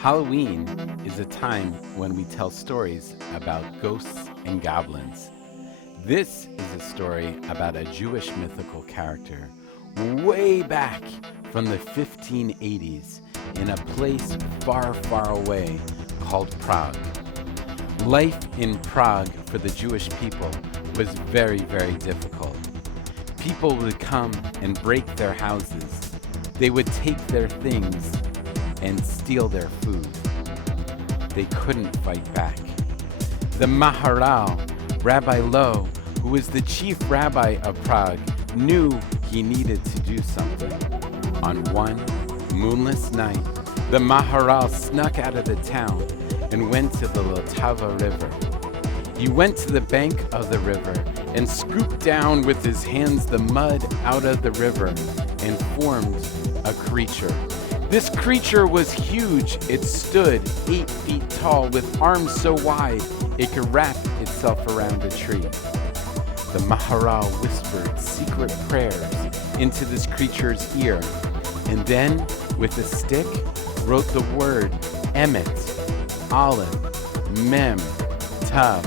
Halloween is a time when we tell stories about ghosts and goblins. This is a story about a Jewish mythical character way back from the 1580s in a place far, far away called Prague. Life in Prague for the Jewish people was very, very difficult. People would come and break their houses. They would take their things and steal their food. They couldn't fight back. The Maharal, Rabbi Lowe, who was the chief rabbi of Prague, knew he needed to do something. On one moonless night, the Maharal snuck out of the town and went to the Lotava River. He went to the bank of the river and scooped down with his hands the mud out of the river and formed a creature. This creature was huge. It stood 8 feet tall with arms so wide it could wrap itself around a tree. The Maharal whispered secret prayers into this creature's ear, and then, with a stick, wrote the word Emet, Aleph, Mem, Tav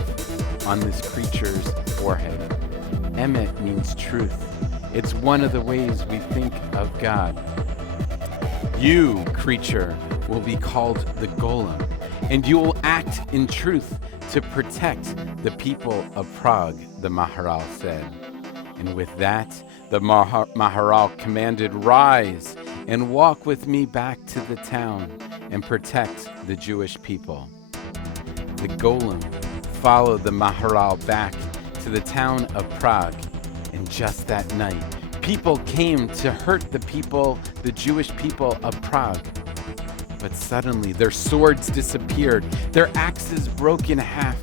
on this creature's forehead. Emet means truth. It's one of the ways we think of God. You, creature, will be called the Golem, and you will act in truth to protect the people of Prague, the Maharal said. And with that, the Maharal commanded, "Rise and walk with me back to the town and protect the Jewish people." The Golem followed the Maharal back to the town of Prague, and just that night, people came to hurt the Jewish people of Prague. But suddenly their swords disappeared, their axes broke in half,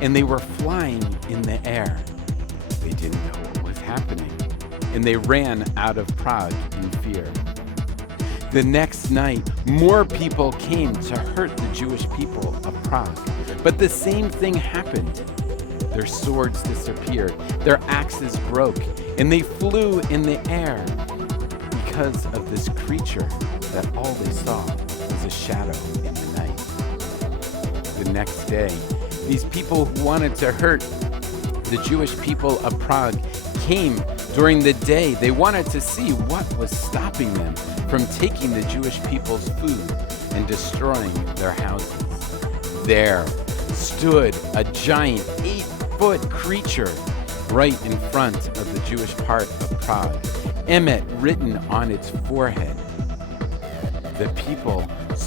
and they were flying in the air. They didn't know what was happening, and they ran out of Prague in fear. The next night, more people came to hurt the Jewish people of Prague. But the same thing happened. Their swords disappeared, their axes broke, and they flew in the air because of this creature that all they saw was a shadow in the night. The next day, these people who wanted to hurt the Jewish people of Prague came during the day. They wanted to see what was stopping them from taking the Jewish people's food and destroying their houses. There stood a giant 8-foot creature right in front of the Jewish part of Prague, Emet written on its forehead. The people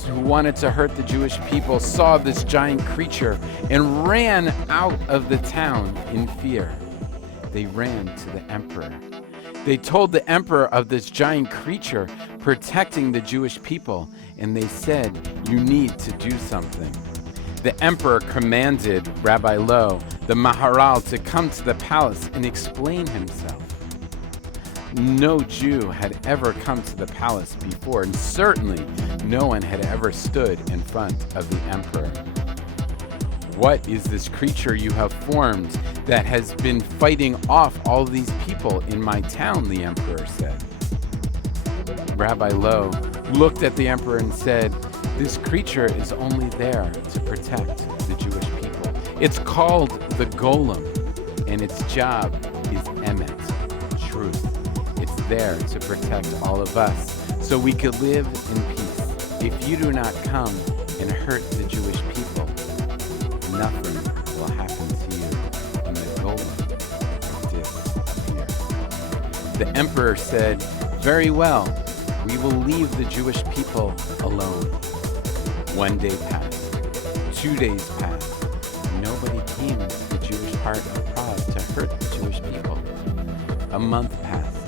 who wanted to hurt the Jewish people saw this giant creature and ran out of the town in fear. They ran to the emperor. They told the emperor of this giant creature protecting the Jewish people, and they said, "You need to do something." The emperor commanded Rabbi Lowe, the Maharal, to come to the palace and explain himself. No Jew had ever come to the palace before, and certainly no one had ever stood in front of the emperor. "What is this creature you have formed that has been fighting off all these people in my town?" the emperor said. Rabbi Lowe looked at the emperor and said, "This creature is only there to protect the Jewish people. It's called the Golem, and its job is Emet, truth. It's there to protect all of us so we could live in peace. If you do not come and hurt the Jewish people, nothing will happen to you, and the Golem will disappear." The emperor said, "Very well, we will leave the Jewish people alone." 1 day passed, 2 days passed. Nobody came to the Jewish part of Prague to hurt the Jewish people. A month passed,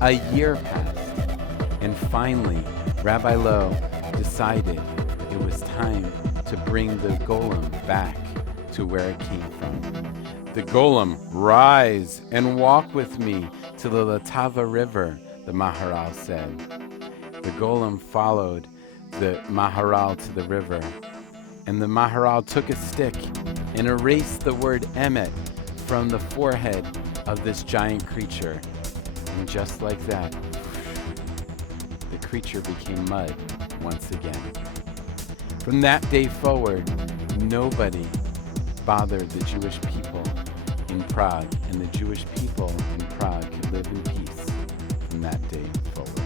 a year passed, and finally, Rabbi Lowe decided it was time to bring the Golem back to where it came from. "The Golem, rise and walk with me to the Lotava River," the Maharal said. The Golem followed the Maharal to the river, and the Maharal took a stick and erased the word Emet from the forehead of this giant creature. And just like that, the creature became mud once again. From that day forward, nobody bothered the Jewish people in Prague, and the Jewish people in Prague could live in peace from that day forward.